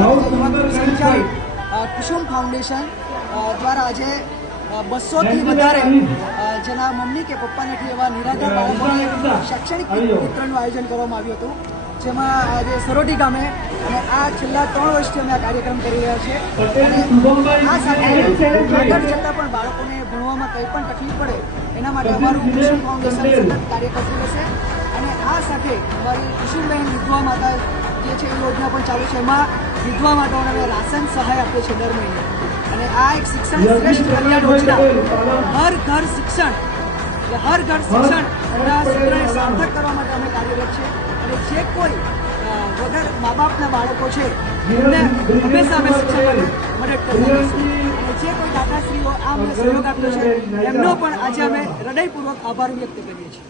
યુવક સંચાલિત કુસુમ ફાઉન્ડેશન દ્વારા આજે બસોથી વધારે જેના મમ્મી કે પપ્પા નથી એવા નિરાધાર બાળકોને શૈક્ષણિક વિતરણનું આયોજન કરવામાં આવ્યું હતું. જેમાં આજે સરોટી ગામે અને આ છેલ્લા ત્રણ વર્ષથી અમે આ કાર્યક્રમ કરી રહ્યા છીએ. આ સાથે આગળ જતાં પણ બાળકોને ભણવામાં કંઈ પણ તકલીફ પડે, એના માટે અમારું કુસુમ ફાઉન્ડેશન સતત કાર્ય કરતું રહેશે. અને આ સાથે અમારી કુસુમબહેન વિધવા માતા જે છે એ યોજના પણ ચાલુ છે. એમાં વિધવા માતાઓને અમે રાશન સહાય આપીએ છીએ દર મહિને. અને આ એક શિક્ષણ શ્રેષ્ઠ કલ્યાણ યોજના. હર ઘર શિક્ષણ. હર ઘર શિક્ષણ. સૂત્રને સાર્થક કરવા માટે અમે કાર્યરત છે અને જે કોઈ વગર મા બાપના બાળકો છે એમને હંમેશા અમે શિક્ષણ માટે અને જે કોઈ દાદાશ્રીઓ આ અમને સહયોગ આપ્યો છે એમનો પણ આજે અમે હૃદયપૂર્વક આભાર વ્યક્ત કરીએ છીએ.